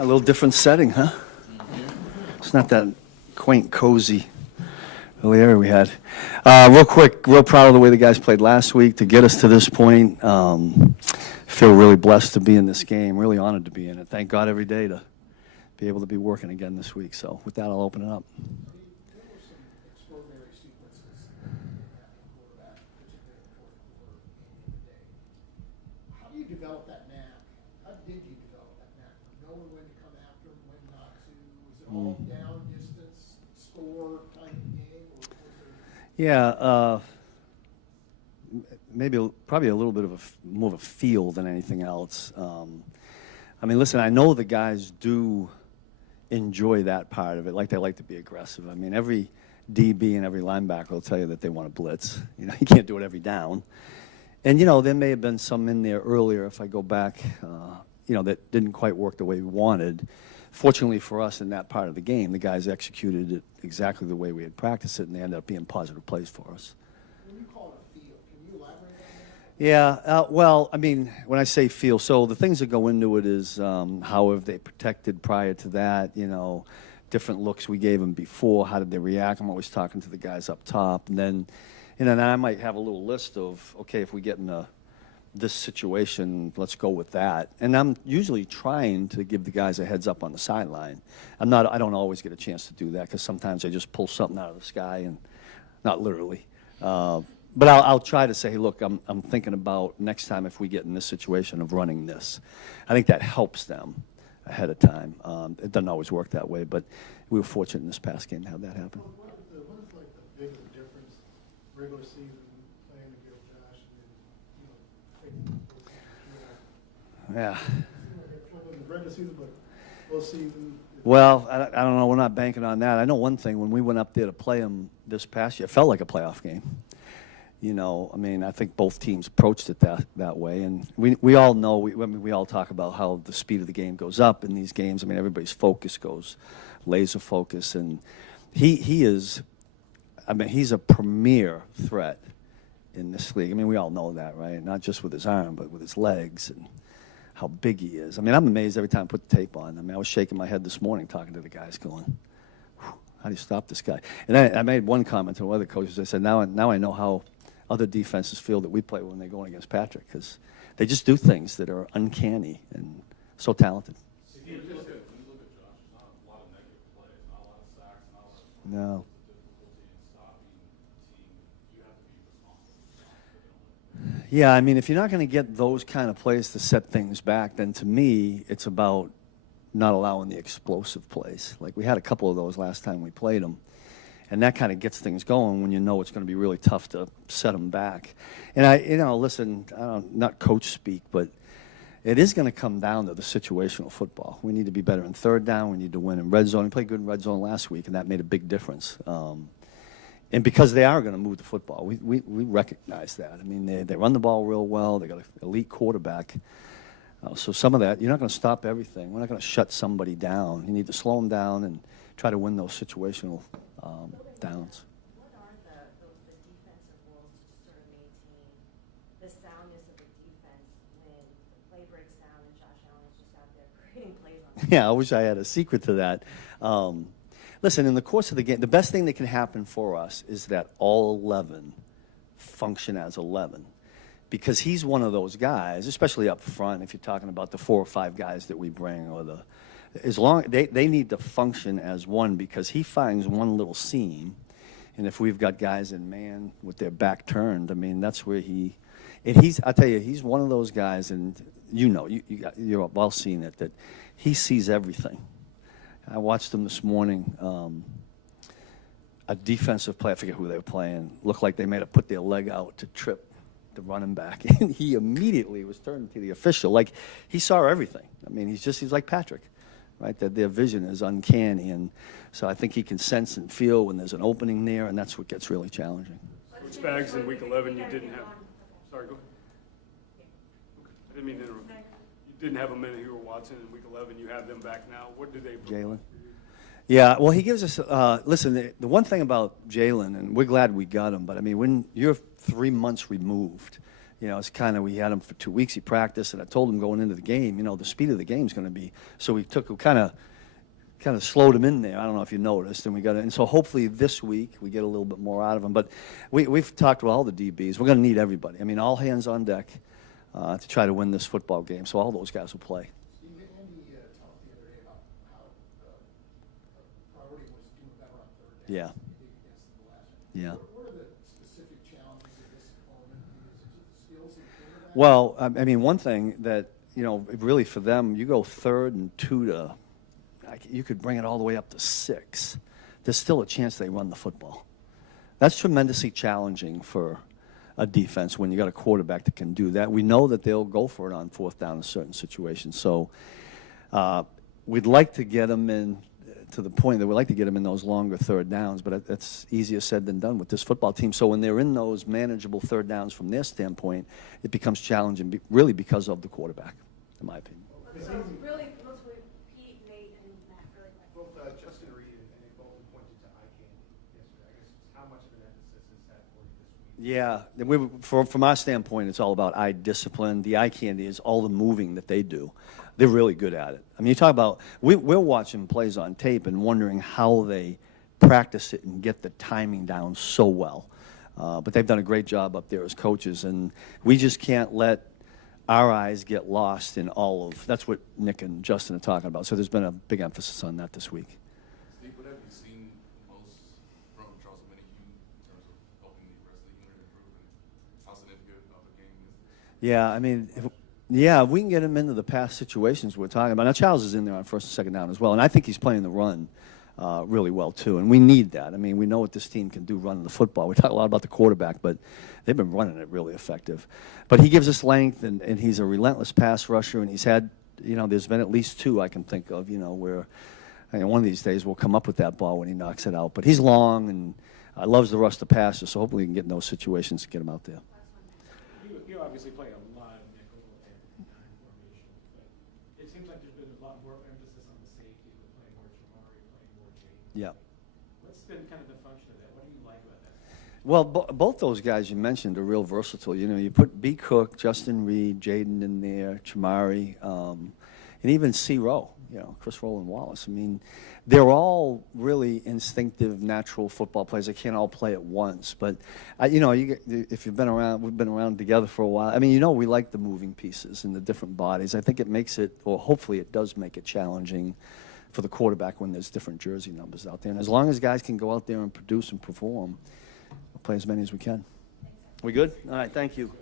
A little different setting, huh? It's not that quaint, cozy little area we had. Real quick, real proud of the way the guys played last week to get us to this point. Feel really blessed to be in this game, really honored to be in it. Thank God every day to be able to be working again this week. So with that, I'll open it up. How do you develop that knack? How did you develop that knack? Knowing when to come after them, when not to? Was it all down, distance, score, time of game? Or was there... Yeah, probably a little bit of more of a feel than anything else. I mean, listen, I know the guys do enjoy that part of it. Like, they like to be aggressive. I mean, every DB and every linebacker will tell you that they want to blitz. You know, you can't do it every down. And, you know, there may have been some in there earlier, if I go back, you know, that didn't quite work the way we wanted. Fortunately for us in that part of the game, the guys executed it exactly the way we had practiced it, and they ended up being positive plays for us. When you call it a feel, can you elaborate on that? Yeah, well, I mean, when I say feel, so the things that go into it is how have they protected prior to that, you know, different looks we gave them before, how did they react? I'm always talking to the guys up top, and then, you know, then I might have a little list of, okay, if we get in this situation, let's go with that. And I'm usually trying to give the guys a heads up on the sideline. I don't always get a chance to do that because sometimes I just pull something out of the sky, and not literally. But I'll try to say, hey, look, I'm thinking about next time if we get in this situation of running this. I think that helps them ahead of time. It doesn't always work that way, but we were fortunate in this past game to have that happen. What is like the biggest difference regular season playing against Josh and then, you know, Yeah. Regular season, but postseason. Well, I don't know. We're not banking on that. I know one thing. When we went up there to play them this past year, it felt like a playoff game. You know, I mean, I think both teams approached it that way. And we all know, we all talk about how the speed of the game goes up in these games. I mean, everybody's focus goes laser focus. And he is, I mean, he's a premier threat in this league. I mean, we all know that, right? Not just with his arm, but with his legs and how big he is. I mean, I'm amazed every time I put the tape on. I mean, I was shaking my head this morning talking to the guys going, how do you stop this guy? And I made one comment to one of the coaches. I said, now I know how other defenses feel that we play when they're going against Patrick, because they just do things that are uncanny and so talented. If you look at Josh, not a lot of negative plays, not a lot of sacks, not a lot of No. difficulty in stopping the team. You have to be responsible. Yeah, I mean, if you're not going to get those kind of plays to set things back, then to me, it's about not allowing the explosive plays. Like, we had a couple of those last time we played them. And that kind of gets things going when you know it's going to be really tough to set them back. And you know, listen, not coach speak, but it is going to come down to the situational football. We need to be better in third down. We need to win in red zone. We played good in red zone last week, and that made a big difference. And because they are going to move the football, we recognize that. I mean, they run the ball real well. They got an elite quarterback. So some of that, you're not going to stop everything. We're not going to shut somebody down. You need to slow them down and try to win those situational downs. What are the defensive rules to just sort of maintain the soundness of the defense when the play breaks down and Josh Allen is just out there creating plays on the Yeah, I wish I had a secret to that. Listen, in the course of the game, the best thing that can happen for us is that all 11 function as 11. Because he's one of those guys, especially up front, if you're talking about the 4 or 5 guys that we bring, or as long they need to function as one, because he finds one little seam, and if we've got guys in man with their back turned, I mean, that's where I'll tell you, he's one of those guys, and you know, you're well seen it, that he sees everything. I watched him this morning. A defensive play, I forget who they were playing, looked like they may have put their leg out to trip the running back, and he immediately was turning to the official like he saw everything. I mean, he's like Patrick, right? That their vision is uncanny, and so I think he can sense and feel when there's an opening there, and that's what gets really challenging. Coach Spags, in week 11, you didn't have. Sorry, go ahead. Okay. I didn't mean to interrupt. You didn't have Amenahue or Watson in week 11. You have them back now. What do they bring? Jalen. Yeah, well, he gives us. Listen, the one thing about Jalen, and we're glad we got him, but I mean, when you're 3 months removed, You know, it's kind of, we had him for 2 weeks, he practiced, and I told him going into the game, you know, the speed of the game is going to be, so we kind of slowed him in there. I don't know if you noticed, and so hopefully this week we get a little bit more out of him. But we've talked with all the DBs. We're going to need everybody. I mean, all hands on deck to try to win this football game. So all those guys will play. Steve, Andy talked the other day about how the priority was doing better on third down. Yeah. He did against them last year. Yeah. What are the specific challenges of this opponent? Is it the skills of the quarterback? Well, I mean, one thing that, you know, really for them, you go 3rd and 2 to, you could bring it all the way up to 6. There's still a chance they run the football. That's tremendously challenging for a defense when you got a quarterback that can do that. We know that they'll go for it on 4th down in certain situations. So we'd like to get them in to the point that we'd like to get them in those longer 3rd downs, but that's easier said than done with this football team. So when they're in those manageable 3rd downs from their standpoint, it becomes challenging, really because of the quarterback, in my opinion. So really, mostly Pete, Nate, and Matt, really quick. Both Justin Reed and Nick Bolton pointed to eye candy yesterday. I guess how much of an emphasis is that for you this week? Yeah, from our standpoint, it's all about eye discipline. The eye candy is all the moving that they do. They're really good at it. I mean, you talk about, we're watching plays on tape and wondering how they practice it and get the timing down so well. But they've done a great job up there as coaches, and we just can't let our eyes get lost in all of, that's what Nick and Justin are talking about. So there's been a big emphasis on that this week. Steve, what have you seen most from Charles Omenihu in terms of helping the rest of the unit improve, and how significant of a game is this? Yeah, I mean, if we can get him into the past situations we're talking about. Now, Charles is in there on 1st and 2nd down as well, and I think he's playing the run really well, too, and we need that. I mean, we know what this team can do running the football. We talk a lot about the quarterback, but they've been running it really effective. But he gives us length, and he's a relentless pass rusher, and he's had, you know, there's been at least 2 I can think of, you know, where one of these days we'll come up with that ball when he knocks it out. But he's long and loves to rush the passer, so hopefully we can get in those situations to get him out there. You obviously play a lot of nickel and dime formation, but it seems like there's been a lot more emphasis on the safety with playing more Jamari, playing more Jaden. Yeah. What's been kind of the function of that? What do you like about that? Well, both those guys you mentioned are real versatile. You know, you put B. Cook, Justin Reed, Jaden in there, Chamari, and even C. Rowe, you know, Chris Rowland Wallace. I mean, they're all really instinctive, natural football players. They can't all play at once. But, you know, if you've been around, we've been around together for a while. I mean, you know, we like the moving pieces and the different bodies. I think it makes it, or hopefully it does make it challenging for the quarterback when there's different jersey numbers out there. And as long as guys can go out there and produce and perform, we'll play as many as we can. We good? All right, thank you.